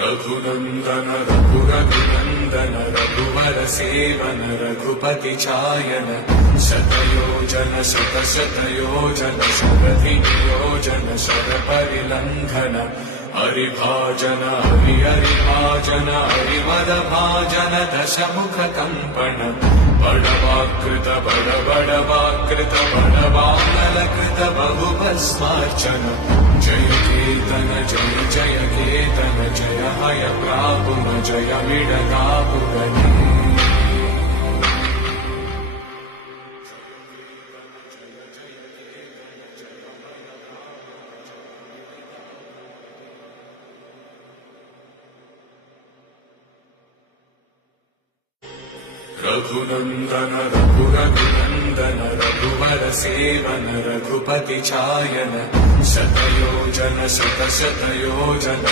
रघुनंदन रघुनंदन रघुवर seven Raghupati चायन शतयोजन शतशतयोजन शरधि नियोजन sir परिलंघन हरिभाजन हरिभाजन हरिमद भाजन दशमुख कंपन बड़वाकृत बड़वाकृत बड़वानलकृत बहुभस्मार्चन जय केतन जय जय केतन जय हय प्रापुन जय मिडगापुगने रघुनंदन रघुनंदन रघुवर सेवन रघुपति चायन शतयोजन शतशतयोजन